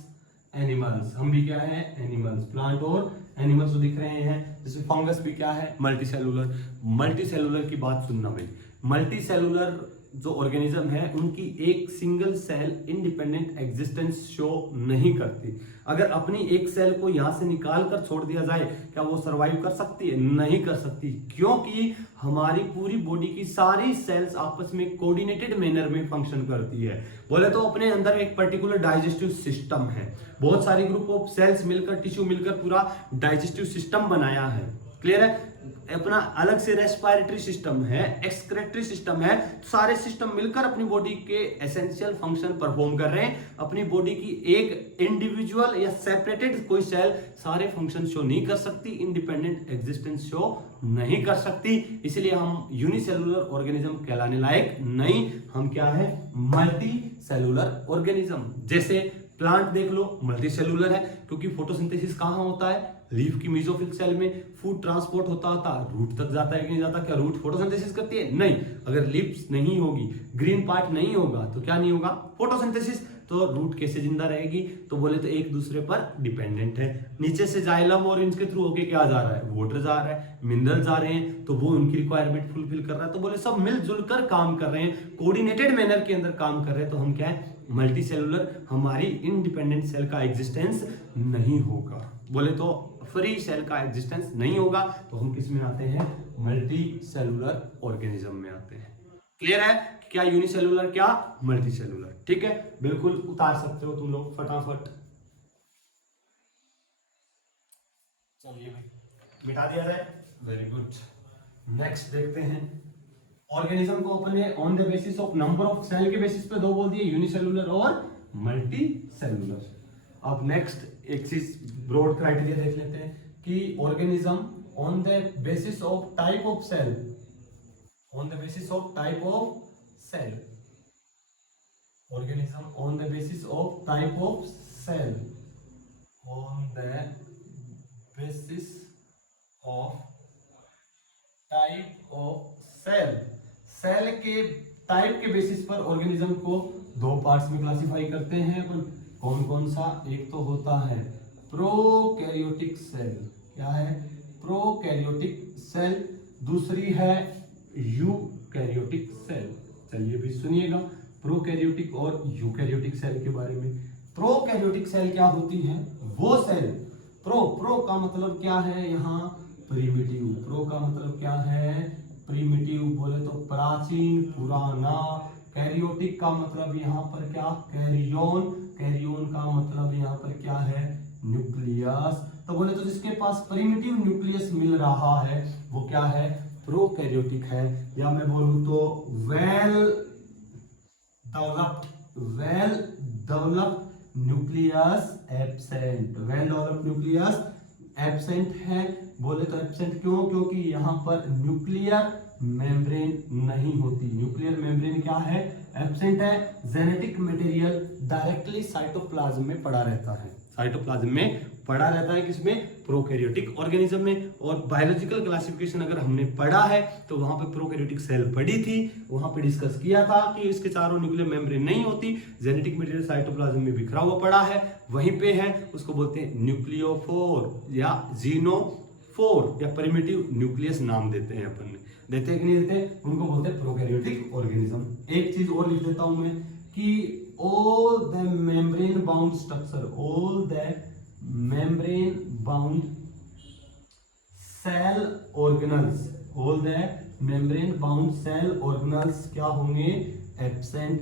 एनिमल्स, हम भी क्या है? एनिमल्स। प्लांट और एनिमल्स जो दिख रहे हैं, जैसे फंगस भी क्या है? Multi cellular. मल्टी सेलुलर की बात सुनना भाई, मल्टी सेलुलर जो ऑर्गेनिज्म है उनकी एक single cell independent existence show नहीं करती। अगर अपनी एक सेल को यहां से निकाल कर छोड़ दिया जाए, क्या वो सरवाइव कर सकती है? नहीं कर सकती, क्योंकि हमारी पूरी बॉडी की सारी सेल्स आपस में कोऑर्डिनेटेड मैनर में फंक्शन करती है। बोले तो अपने अंदर एक पर्टिकुलर डाइजेस्टिव सिस्टम है, बहुत सारी ग्रुप ऑफ सेल्स मिलकर, टिश्यू मिलकर पूरा डाइजेस्टिव सिस्टम बनाया है। क्लियर है? अपना अलग से रेस्पिरेटरी सिस्टम है, एक्सक्रेटरी सिस्टम है, सारे सिस्टम मिलकर अपनी बॉडी के एसेंशियल फंक्शन परफॉर्म कर रहे हैं। अपनी बॉडी की एक इंडिविजुअल या सेपरेटेड कोई सेल सारे फंक्शन शो नहीं कर सकती, इंडिपेंडेंट एग्जिस्टेंस शो नहीं कर सकती, इसलिए हम यूनिसेलुलर ऑर्गेनिज्म कहलाने लायक नहीं, हम क्या है? Multi cellular organism. जैसे प्लांट देख लो, मल्टी सेलुलर है क्योंकि फोटोसिंथेसिस कहां होता है? लीफ की मेसोफिल सेल में। फूड ट्रांसपोर्ट होता रूट तक जाता है कि नहीं जाता? क्या रूट फोटोसिंथेसिस करती है? नहीं। अगर लीव्स नहीं होगी, ग्रीन पार्ट नहीं होगा तो क्या नहीं होगा? फोटोसिंथेसिस। तो रूट कैसे जिंदा रहेगी? तो बोले तो एक दूसरे पर डिपेंडेंट है। नीचे से जाइलम और इनके थ्रू होके क्या जा रहा है? वाटर जा रहा है, मिनरल जा रहे हैं, तो वो उनकी रिक्वायरमेंट फुलफिल कर रहा है। तो बोले सब मिलजुल कर काम कर रहे हैं, कोऑर्डिनेटेड मैनर के अंदर काम कर रहे हैं, तो हम क्या है? Multi cellular. हमारी इंडिपेंडेंट सेल का एग्जिस्टेंस नहीं होगा, बोले तो फ्री सेल का एग्जिस्टेंस नहीं होगा, तो हम किस में आते हैं? मल्टी सेलुलर ऑर्गेनिज्म में आते हैं। क्लियर है? क्या यूनिसेलुलर, क्या मल्टी सेलुलर? ठीक है, बिल्कुल उतार सकते हो तुम लोग फटाफट। चलिए भाई, मिटा दिया जाए, वेरी गुड। नेक्स्ट देखते हैं ऑर्गेनिज्म को अपने on the basis of number of cell के बेसिस पे दो बोल दिए, यूनिसेलुलर और मल्टी सेलुलर। अब नेक्स्ट एक चीज ब्रॉड क्राइटेरिया देख लेते हैं कि organism on the basis of type of cell, on the basis of type of cell, organism on the basis of type of cell, on the basis of type of cell, cell के type के basis पर organism को दो parts में classify करते हैं अपन। कौन कौन सा? एक तो होता है प्रोकैरियोटिक सेल, क्या है? Prokaryotic cell. दूसरी है यूकैरियोटिक सेल। चलिए भी सुनिएगा प्रोकैरियोटिक और यूकैरियोटिक सेल के बारे में। प्रोकैरियोटिक सेल क्या होती है? वो सेल, प्रो का मतलब क्या है यहाँ? प्रिमिटिव। प्रो का मतलब क्या है? प्रिमिटिव, बोले तो प्राचीन, पुराना। कैरियोटिक का मतलब यहाँ पर क्या? कैरियोन। कैरियोन का मतलब यहाँ पर क्या है? न्यूक्लियस। तो बोले तो जिसके पास प्रिमिटिव न्यूक्लियस मिल रहा है वो क्या है? प्रोकैरियोटिक है। या मैं बोलूं तो well developed nucleus absent. Well developed nucleus absent है। बोले तो एब्सेंट क्यों? क्योंकि यहाँ पर न्यूक्लियर मेम्ब्रेन नहीं होती। न्यूक्लियर मेम्ब्रेन क्या है? एब्सेंट है। जेनेटिक मटेरियल डायरेक्टली साइटोप्लाज्म में पड़ा रहता है। साइटोप्लाज्म में पड़ा रहता है किसमें? प्रोकैरियोटिक ऑर्गेनिज्म में। और बायोलॉजिकल क्लासिफिकेशन अगर हमने पढ़ा है तो वहां पे प्रोकैरियोटिक सेल पड़ी थी, वहां पे डिस्कस किया था कि इसके चारों न्यूक्लियर मेम्ब्रेन नहीं होती, जेनेटिक मटेरियल साइटोप्लाज्म में बिखरा हुआ पड़ा है, वहीं पे है, उसको बोलते हैं न्यूक्लियोफोर या जीनोफोर या प्रिमिटिव न्यूक्लियस नाम देते हैं अपन। देते हैं कि नहीं देते? उनको बोलते हैं प्रोकैरियोटिक ऑर्गेनिज्म। एक चीज और लिख देता हूं मैं कि all the membrane bound structure, all the membrane bound cell organelles, all the membrane bound cell organelles क्या होंगे? एब्सेंट।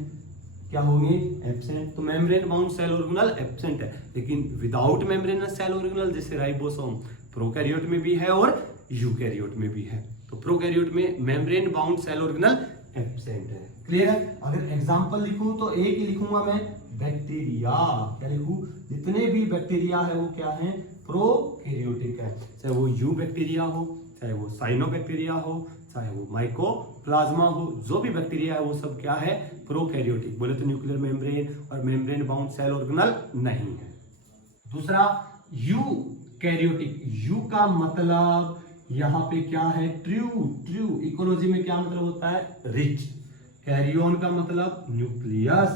क्या होंगे? एब्सेंट। तो membrane bound cell organelle absent है, लेकिन विदाउट मेम्ब्रेनस सेल ऑर्गेनल जैसे राइबोसोम प्रोकैरियोट में भी है और यूकैरियोट में भी है। तो प्रोकैरियोट में membrane bound cell organelle absent है। क्लियर है? अगर एग्जांपल लिखूं तो एक ही लिखूंगा मैं, बैक्टीरिया। क्या लिखूं? जितने भी बैक्टीरिया है वो क्या है? प्रोकैरियोटिक है। चाहे वो यू बैक्टीरिया हो, चाहे वो साइनोबैक्टीरिया हो, चाहे वो माइकोप्लाज्मा हो, जो भी बैक्टीरिया है वो सब क्या है? प्रोकैरियोटिक। बोले तो न्यूक्लियर मेम्ब्रेन और मेम्ब्रेन बाउंड सेल ऑर्गेनल नहीं है। दूसरा यूकैरियोटिक। यू का मतलब यहाँ पे क्या है? ट्रू। ट्रू इकोलॉजी में क्या मतलब होता है? रिच। कैरियोन का मतलब न्यूक्लियस।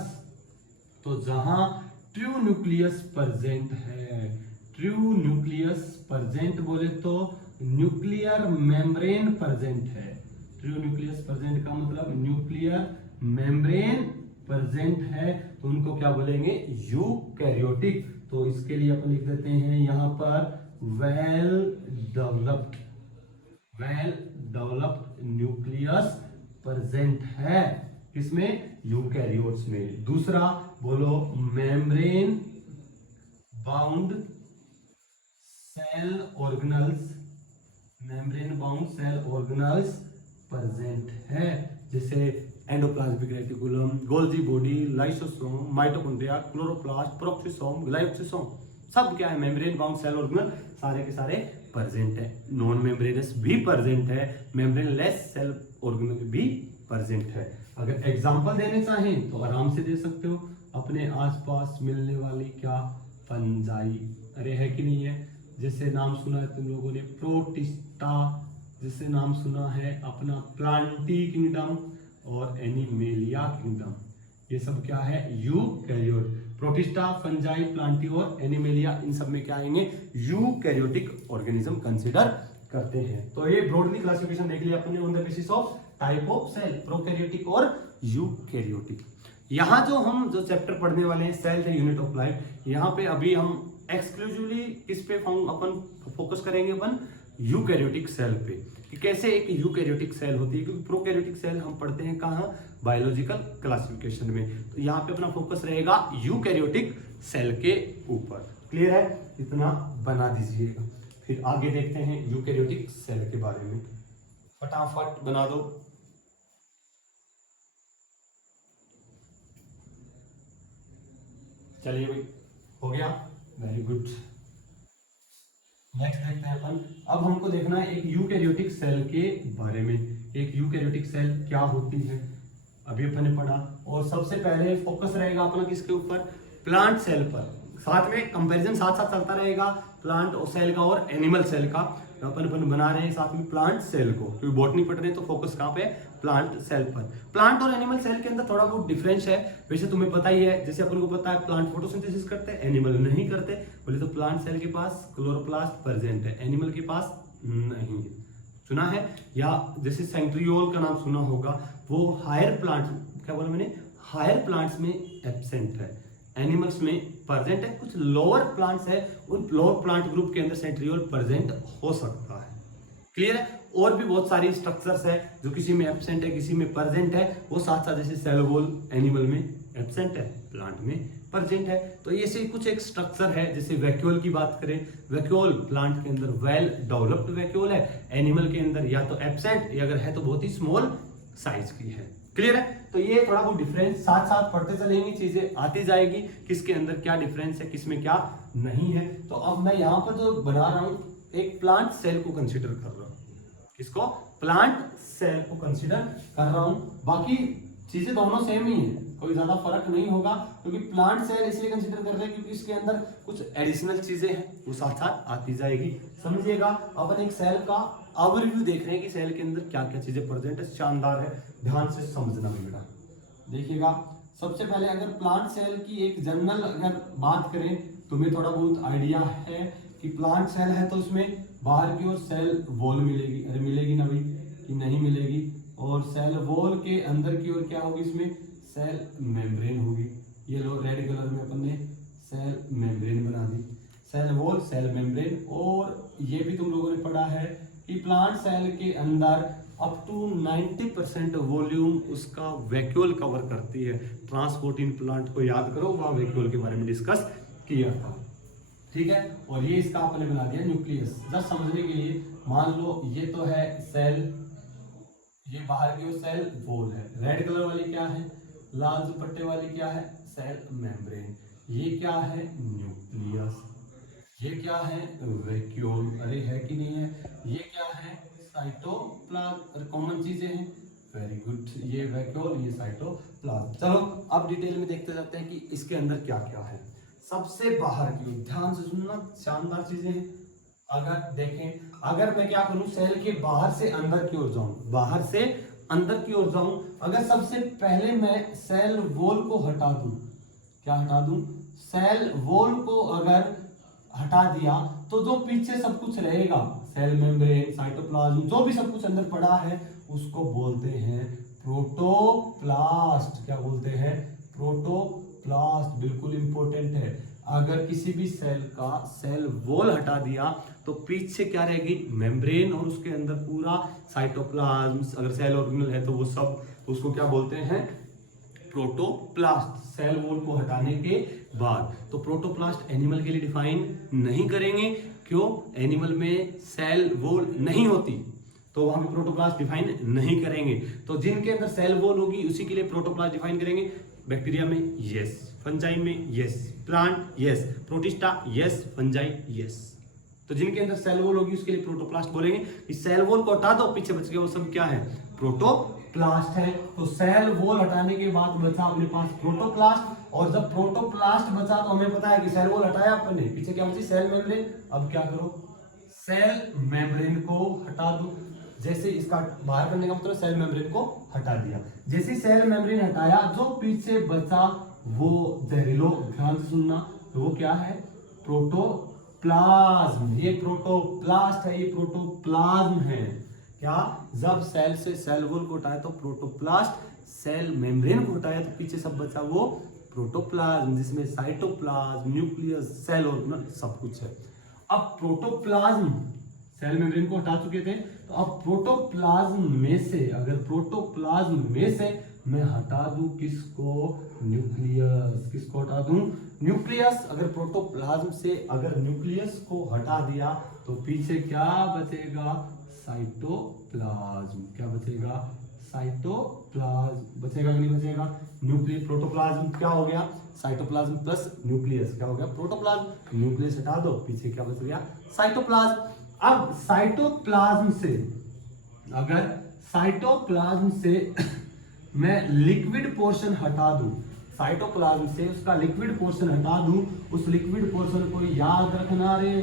तो जहां ट्रू न्यूक्लियस प्रेजेंट है, ट्रू न्यूक्लियस प्रेजेंट बोले तो न्यूक्लियर मेम्ब्रेन प्रेजेंट है। ट्रू न्यूक्लियस प्रेजेंट का मतलब न्यूक्लियर मेम्ब्रेन प्रेजेंट है, तो उनको क्या बोलेंगे? यूकैरियोटिक। तो इसके लिए अपन लिख देते हैं यहां पर well developed, well developed nucleus present है। किसमें? यूकैरियोट्स में। दूसरा बोलो membrane bound cell organelles, membrane bound cell organelles present है, जैसे endoplasmic reticulum, Golgi body, lysosome, mitochondria, chloroplast, peroxisome, glyoxysome, सब क्या है? मेम्ब्रेन बाउंड सेल ऑर्गेनल सारे के सारे प्रेजेंट है। नॉन मेम्ब्रेनस भी प्रेजेंट है, मेम्ब्रेन लेस सेल ऑर्गेनल भी प्रेजेंट है। अगर एग्जांपल देने चाहें तो आराम से दे सकते हो। अपने आसपास मिलने वाली क्या? फंजाई। अरे है कि नहीं है? जैसे नाम सुना है तुम लोगों ने प्रोटिस्टा, जैसे नाम सुना है अपना प्लांटी किंगडम और एनिमेलिया किंगडम, ये सब क्या है? यूकैरियोट। प्रोटिस्टा, फंजाई, प्लांटी और एनिमेलिया, इन सब में क्या आएंगे? यूकैरियोटिक ऑर्गेनिज्म कंसीडर करते हैं। तो ये ब्रॉडली क्लासिफिकेशन देख लिया अपने on the basis of type of cell, prokaryotic और यूकैरियोटिक। यहाँ जो चैप्टर पढ़ने वाले हैं cell the unit of life, यहाँ पे अभी हम एक्सक्लूसिवली किस पे अपन फोकस करेंगे? अपन यूकैरियोटिक सेल पे, कि कैसे एक यूकैरियोटिक सेल होती है, क्योंकि प्रोकैरियोटिक सेल हम पढ़ते हैं कहाँ? बायोलॉजिकल क्लासिफिकेशन में। तो यहाँ पे अपना फोकस रहेगा यूकैरियोटिक सेल के ऊपर। क्लियर है? इतना बना दीजिएगा, फिर आगे देखते हैं यूकैरियोटिक सेल के बारे में। फटाफट बना दो। चलिए भाई, हो गया। Very good. नेक्स्ट देखते हैं अपन। अब हमको देखना है एक यूकैरियोटिक सेल के बारे में। एक यूकैरियोटिक सेल क्या होती है अभी अपन ने पढ़ा। और सबसे पहले फोकस रहेगा अपना किसके ऊपर, प्लांट सेल पर। साथ में कंपैरिजन साथ साथ चलता रहेगा प्लांट सेल का और एनिमल सेल का। अपन बना रहे हैं साथ में प्लांट सेल को, क्योंकि बॉटनी पढ़ रहे हैं तो फोकस कहाँ पे, प्लांट सेल पर। प्लांट और एनिमल सेल के अंदर थोड़ा बहुत डिफरेंस है, वैसे तुम्हें पता ही है। जैसे अपन को पता है प्लांट फोटोसिंथेसिस करते हैं, एनिमल नहीं करते। बोले तो प्लांट सेल के पास क्लोरोप्लास्ट प्रेजेंट है, एनिमल के पास नहीं है। सुना है? या जैसे सेंट्रियोल का नाम सुना होगा, वो हायर प्लांट, क्या बोला मैंने, हायर प्लांट्स में एब्सेंट है, एनिमल्स में प्रेजेंट है। कुछ लोअर प्लांट्स है, उन लोअर प्लांट ग्रुप के अंदर सेंट्रियोल प्रेजेंट हो सकता है। क्लियर है? और भी बहुत सारी स्ट्रक्चर्स है जो किसी में एब्सेंट है, किसी में प्रेजेंट है। वो साथ साथ जैसे सेल वॉल एनिमल में एब्सेंट है, प्लांट में प्रेजेंट है। तो ये से कुछ एक स्ट्रक्चर है। जैसे वैक्यूल की बात करें, वैक्यूल प्लांट के अंदर वेल डेवलप्ड वैक्यूल है, एनिमल के अंदर या तो एब्सेंट या अगर है तो बहुत ही स्मॉल साइज की है। क्लियर है? तो ये थोड़ा बहुत डिफरेंस साथ साथ पढ़ते चलेंगे, चीजें आती जाएगी किसके अंदर क्या डिफरेंस है, किसमें क्या नहीं है। तो अब मैं यहाँ पर जो बना रहा हूँ एक प्लांट सेल को कंसिडर कर रहा हूँ। किसको? प्लांट सेल को कंसिडर कर रहा हूं। बाकी चीजें दोनों सेम ही है, कोई ज्यादा फर्क नहीं होगा। क्योंकि प्लांट सेल इसलिए कंसिडर कर रहे हैं क्योंकि इसके अंदर कुछ एडिशनल चीजें हैं, वो साथ साथ आती जाएगी। समझिएगा, अपन एक सेल का ओवरव्यू देख रहे हैं कि सेल के अंदर क्या क्या चीजें प्रेजेंट है। शानदार है, ध्यान से समझना बेटा। देखिएगा, सबसे पहले अगर प्लांट सेल की एक जनरल अगर बात करें, तुम्हें थोड़ा बहुत आइडिया है कि प्लांट सेल है तो उसमें बाहर की ओर सेल वॉल मिलेगी। अरे मिलेगी ना भाई, कि नहीं मिलेगी? और सेल वॉल के अंदर की ओर क्या होगी, इसमें सेल मेम्ब्रेन होगी। ये लो रेड कलर में अपन ने सेल मेम्ब्रेन बना दी, सेल वॉल सेल मेम्ब्रेन। और ये भी तुम लोगों ने पढ़ा है कि प्लांट सेल के अंदर अप टू 90% वॉल्यूम उसका वैक्यूल कवर करती है। ट्रांसपोर्ट इन प्लांट को याद करो, वहां वैक्यूल के बारे में डिस्कस किया था। ठीक है? और ये इसका आपने बना दिया न्यूक्लियस। जस्ट समझने के लिए, मान लो ये तो है सेल, ये बाहर की ओर सेल वॉल है। रेड कलर वाली क्या है, लाल दुपट्टे वाली क्या है, सेल मेम्ब्रेन। ये क्या है, न्यूक्लियस। ये क्या है, वैक्यूल। अरे है कि नहीं है? ये क्या है, साइटोप्लाज्म। कॉमन चीजें हैं, वेरी गुड। ये वैक्यूल, ये साइटोप्लाज्म। चलो अब डिटेल में देखते जाते हैं कि इसके अंदर क्या क्या है। सबसे बाहर की ओर ध्यान से सुनना, शानदार चीजें हैं। अगर देखें, अगर मैं क्या करूं, सेल के बाहर से अंदर की ओर जाऊं, बाहर से अंदर की ओर जाऊं, अगर सबसे पहले मैं सेल वॉल को हटा दूं, क्या हटा दूं, सेल वॉल को अगर हटा दिया तो जो पीछे सब कुछ रहेगा, सेल मेम्ब्रेन, साइटोप्लाज्म, जो भी सब कुछ अंदर पड़ा है, उसको बोलते हैं प्रोटोप्लास्ट। क्या बोलते हैं, प्रोटोप्लास्ट। बिल्कुल इंपॉर्टेंट है। अगर किसी भी सेल का सेल वॉल हटा दिया तो पीछे क्या रहेगी, मेम्ब्रेन, और उसके अंदर पूरा साइटोप्लाज्म। अगर सेल ऑर्गेनल है तो वो सब, उसको क्या बोलते हैं, प्रोटोप्लास्ट। सेल वॉल को हटाने के बाद तो प्रोटोप्लास्ट एनिमल के लिए डिफाइन नहीं करेंगे। क्यों? एनिमल में सेल वॉल नहीं होती, तो वहां पे प्रोटोप्लास्ट डिफाइन नहीं करेंगे। तो जिनके अंदर सेल वॉल होगी उसी के लिए प्रोटोप्लास्ट डिफाइन करेंगे। बैक्टीरिया में यस, फंजाई में yes, plant yes, protista yes, fungi yes. तो जिनके अंदर सेल वॉल होगी उसके लिए प्रोटोप्लास्ट बोलेंगे। इस सेल वॉल को हटा दो, पीछे बच गया वो सब क्या है, प्रोटोप्लास्ट है। तो सेल वॉल हटाने के बाद बचा अपने पास प्रोटोप्लास्ट। और जब प्रोटोप्लास्ट बचा तो हमें पता है कि सेल वॉल हटाया अपने, पीछे क्या बची, सेल मेम्ब्रेन। अब क्या करो, सेल मेम्ब्रेन को हटा दो। जैसे इसका बाहर करने का मतलब सेल मेम्ब्रेन को हटा दिया। जैसे सेल मेम्ब्रेन हटाया, जो पीछे बचा वो जहरीलो, ध्यान से सुनना, तो वो क्या है, प्रोटोप्लाज्म। ये प्रोटोप्लास्ट है, ये प्रोटोप्लाज्म है। क्या? जब सेल से सेल वॉल को हटाया तो प्रोटोप्लास्ट, सेल मेम्ब्रेन को हटाया तो पीछे सब बचा वो प्रोटोप्लाज्म, जिसमें साइटोप्लाज्म, न्यूक्लियस, सेल ऑर्गेनल सब कुछ है। अब प्रोटोप्लाज्म, सेल मेम्ब्रेन को हटा चुके थे, तो अब प्रोटोप्लाज्म में से, अगर प्रोटोप्लाज्म में से मैं हटा दूं किसको, न्यूक्लियस। किसको हटा दूं, न्यूक्लियस। अगर प्रोटोप्लाज्म से अगर न्यूक्लियस को हटा दिया तो पीछे क्या बचेगा, साइटोप्लाज्म। क्या बचेगा, साइटोप्लाज्म बचेगा कि नहीं बचेगा, न्यूक्लियस प्रोटोप्लाज्म क्या हो गया, साइटोप्लाज्म प्लस न्यूक्लियस क्या हो गया, प्रोटोप्लाज्म, न्यूक्लियस हटा दो, पीछे क्या बच गया, साइटोप्लाज्म। अब साइटोप्लाज्म से अगर साइटोप्लाज्म से मैं लिक्विड पोर्शन हटा दूं, साइटोप्लाज्म से उसका लिक्विड पोर्शन हटा दूं, उस लिक्विड पोर्शन को याद रखना रे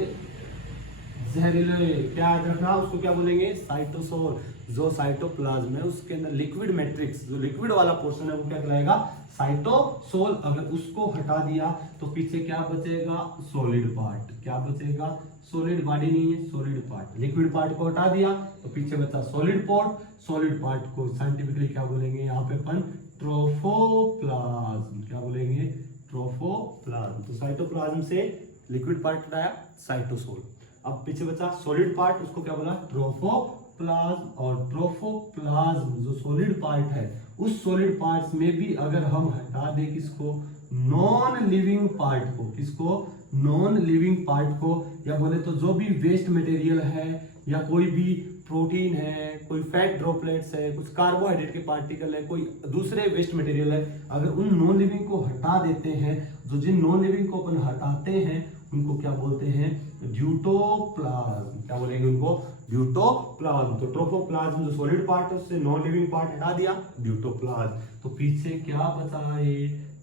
जहरीले, क्या याद रखना, उसको क्या बोलेंगे, साइटोसोल। जो साइटोप्लाज्म है उसके अंदर लिक्विड मैट्रिक्स, जो लिक्विड वाला पोर्शन है वो क्या कहलाएगा, साइटोसोल। अगर उसको हटा दिया तो पीछे क्या बचेगा, सॉलिड पार्ट, क्या बचेगा, सॉलिड बॉडी नहीं है, सॉलिड पार्ट। लिक्विड पार्ट को हटा दिया तो पीछे बचा सॉलिड पार्ट, सॉलिड पार्ट को साइंटिफिकली क्या बोलेंगे, यहाँ पे अपन ट्रोफोप्लाज्म, क्या बोलेंगे, ट्रोफोप्लाज्म। तो साइटोप्लाज्म से लिक्विड पार्ट हटाया, साइटोसोल। अब पीछे बचा सॉलिड पार्ट, उसको क्या बोला, ट्रोफोप्लाज्म। और ट्रोफोप्लाज्म जो सॉलिड पार्ट है, उस सॉलिड पार्ट्स में भी अगर हम हटा दें किसको, नॉन लिविंग पार्ट को, किसको, नॉन लिविंग पार्ट को, या बोले तो जो भी वेस्ट मटेरियल है, या कोई भी प्रोटीन है, कोई फैट ड्रॉपलेट्स है, कुछ कार्बोहाइड्रेट के पार्टिकल है, कोई दूसरे वेस्ट मटेरियल है, अगर उन नॉन लिविंग को हटा देते हैं, जो जिन नॉन लिविंग को अपन हटाते हैं उनको क्या बोलते हैं, ड्यूटोप्लाज्म, क्या बोलेंगे उनको, ड्यूटोप्लाज्म। तो ट्रोफोप्लाज्म जो सॉलिड पार्ट है उससे नॉन लिविंग पार्ट हटा दिया, ड्यूटोप्लाज्म। तो पीछे क्या बचा है,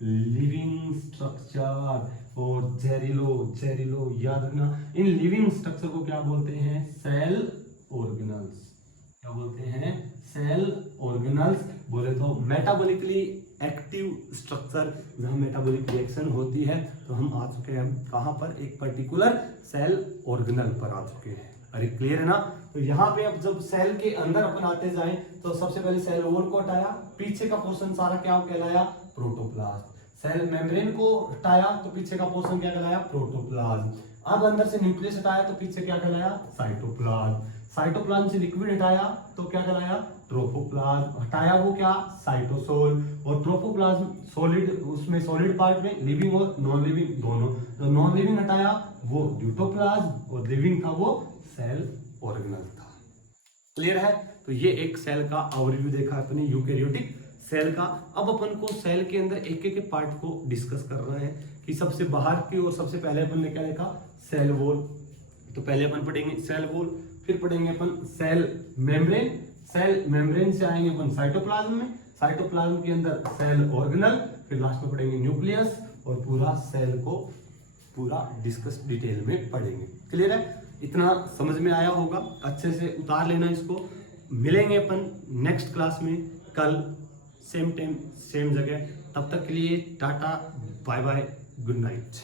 लिविंग स्ट्रक्चर। और जहरीलो याद रखना, इन लिविंग स्ट्रक्चर को क्या बोलते हैं, सेल ऑर्गेनल्स। क्या बोलते हैं, सेल ऑर्गेनल्स। बोले तो मेटाबॉलिकली एक्टिव स्ट्रक्चर, जहां मेटाबॉलिक रिएक्शन होती है, तो हम आ चुके हैं कहां पर, एक पर्टिकुलर सेल ऑर्गेनल पर आ चुके हैं। अरे क्लियर है ना। तो यहाँ पे अब जब सेल के अंदर अपन आते जाएं तो सबसे पहले सेल वॉल को हटाया, पीछे का पोर्शन सारा क्या कहलाया, प्रोटोप्लाज्म। सेल मेम्ब्रेन को हटाया तो पीछे का पोर्शन क्या कहलाया, प्रोटोप्लाज्म। अब अंदर से न्यूक्लियस हटाया तो पीछे क्या कहलाया, साइटोप्लाज्म। साइटोप्लाज्म से लिक्विड हटाया तो क्या कहलाया, ट्रोफोप्लाज्म। हटाया वो क्या, साइटोसोल। और ट्रोफोप्लाज्म सॉलिड, उसमें सॉलिड पार्ट में लिविंग और नॉन लिविंग दोनों, तो नॉन लिविंग हटाया वो ड्यूटोप्लाज्म, और लिविंग था वो सेल ऑर्गेनल था। क्लियर है। तो ये एक सेल का ओवरव्यू देखा अपने यूकैरियोटिक सेल का। अब अपन को सेल के अंदर एक एक पार्ट को डिस्कस कर रहे हैं कि सबसे बाहर की और सबसे पहले अपन ने क्या देखा, सेल वॉल। तो पहले अपन पढ़ेंगे सेल वॉल, फिर पढ़ेंगे अपन सेल मेम्ब्रेन, सेल मेम्ब्रेन से आएंगे अपन साइटोप्लाज्म में, साइटोप्लाज्म के अंदर सेल ऑर्गेनल, फिर लास्ट में पढ़ेंगे न्यूक्लियस, और पूरा सेल को पूरा डिस्कस डिटेल में पढ़ेंगे। क्लियर है, इतना समझ में आया होगा, अच्छे से उतार लेना इसको। मिलेंगे अपन नेक्स्ट क्लास में कल, सेम टाइम सेम जगह। तब तक के लिए tata, bye bye, good night.